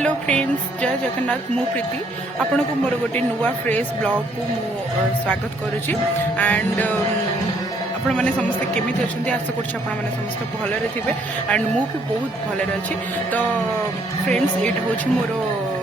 Hello friends, जय जगन्नाथ। मु प्रीति आपण को मोर गोटे नुआ फ्रेश ब्लॉग को स्वागत करुच्ची। एंड आपण मैंने समस्त केमी अच्छा आशा कर समस्त भलरे थे एंड मु भी बहुत भलरे अच्छी। तो फ्रेंड्स यहाँ हूँ more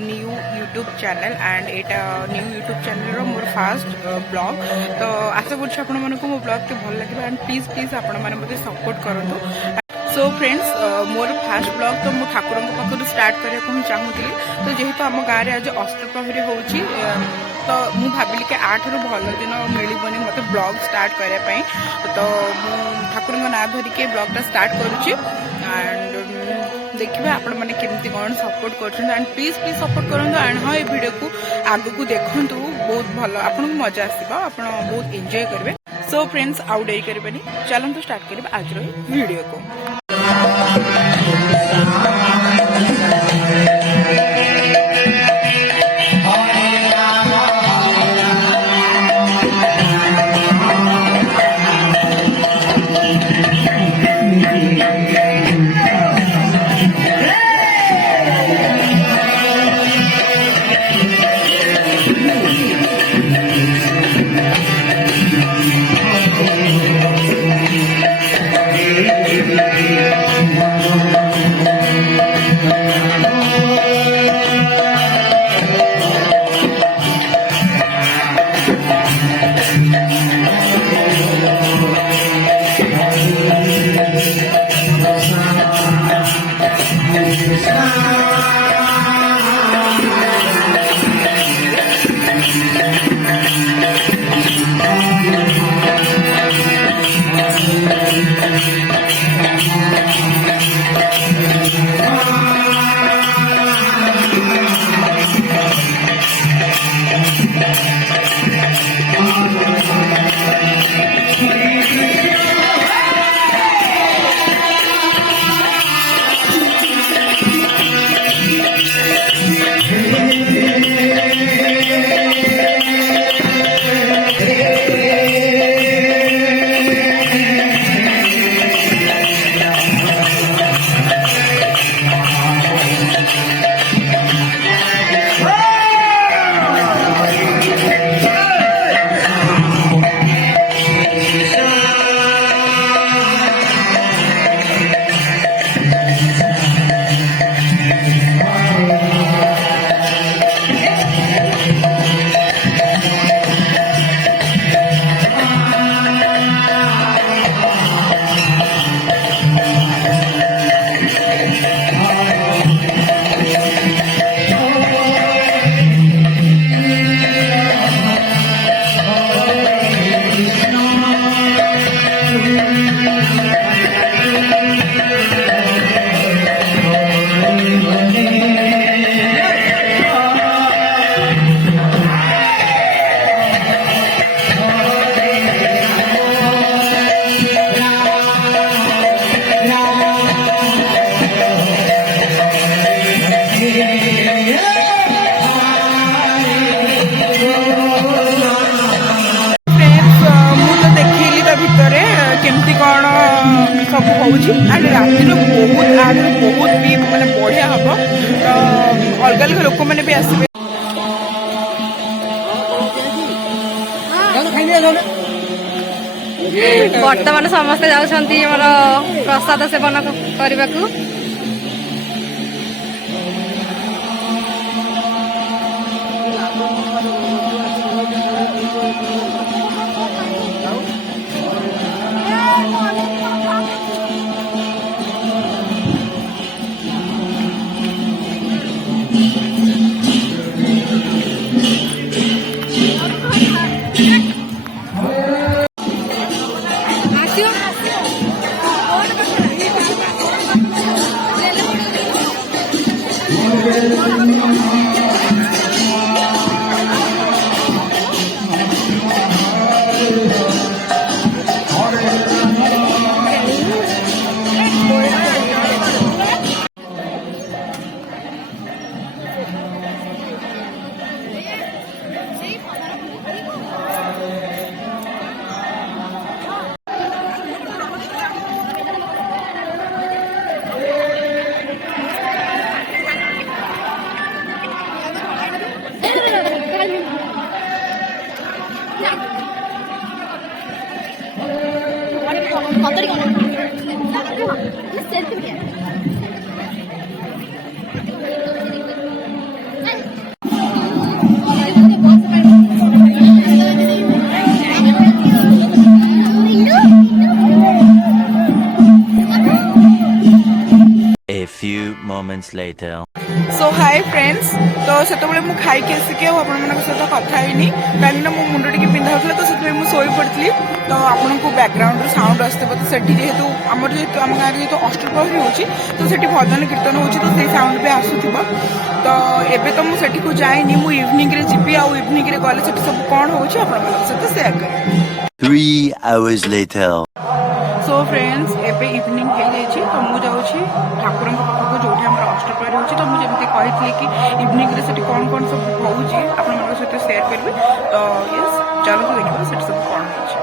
new YouTube channel and यहाँ न्यू यूट्यूब चैनल मोर फास्ट ब्लॉग। तो आशा कर मो ब्लॉग के भल लगे एंड प्लीज प्लीज आपण मैंने सपोर्ट करूँ। सो फ्रेंड्स मोर फास्ट ब्लॉग तो मु ठाकुर पाखु स्टार्ट करने चाहूली। तो जेहेतु आम गाँव में आज अष्टप्रहरी हो तो मु भाविली कि आठ रु भल दिन मिलबनी मत ब्लॉग स्टार्ट करने। तो मु ठाकुर ना धरिके ब्लॉगटा स्टार्ट करुच्ची एंड देखिए आपण मैंने केमती कौन सपोर्ट कर एंड प्लीज प्लीज सपोर्ट करूँ। एंड हाँ ये वीडियो को आगु को देखूँ बहुत भल आपन को मजा आसो आप बहुत एंजॉय करेंगे। सो फ्रेंड्स आउ डेरी करें चलते स्टार्ट करें आज वीडियो को। सब होंड राति बहुत भी माने बढ़िया हम तो अलग अलग लोक मैंने भी आसवे। बर्तमान समस्ते जाउछंती हमर प्रसाद सेवन करने को। moments later. सो हाय फ्रेंड्स तो से मु खाई आसिक सहित कथा कहीं मो मुंड टी पिंधा होता तो से शोई पड़ी तो आपन को बैकग्राउंड साउंड आसते तो सेठी जेहेतु आमर जेहेतु आम गाँव जेहेतु अष्टप्रहरी होची तो सेठी भजन कीर्तन होची तो से साउंड भी आसुथिबो तो एबे तो मु सेठी को जाइनी मु इवनिंग रे जिबी आ इवनिंग रे गले सेठी सब कोन होची आपन मन सहित शेयर करें 3 hours later. सो फ्रेंड्स एबे इवनिंग हो जाइए तो मुझे जाऊँगी ठाकुर पाखक जो अष्टप्रहरी होची तो मुझे जमी कही कि इवनिंग रे सेठी कौन कौन सब होची आपन मन सहित शेयर करेंगे तो यस चलो देखा सेठी सब कौन होची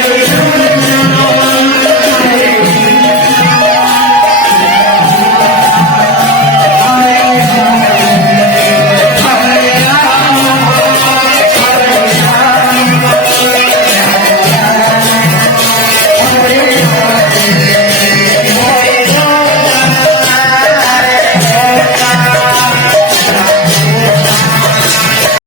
Hare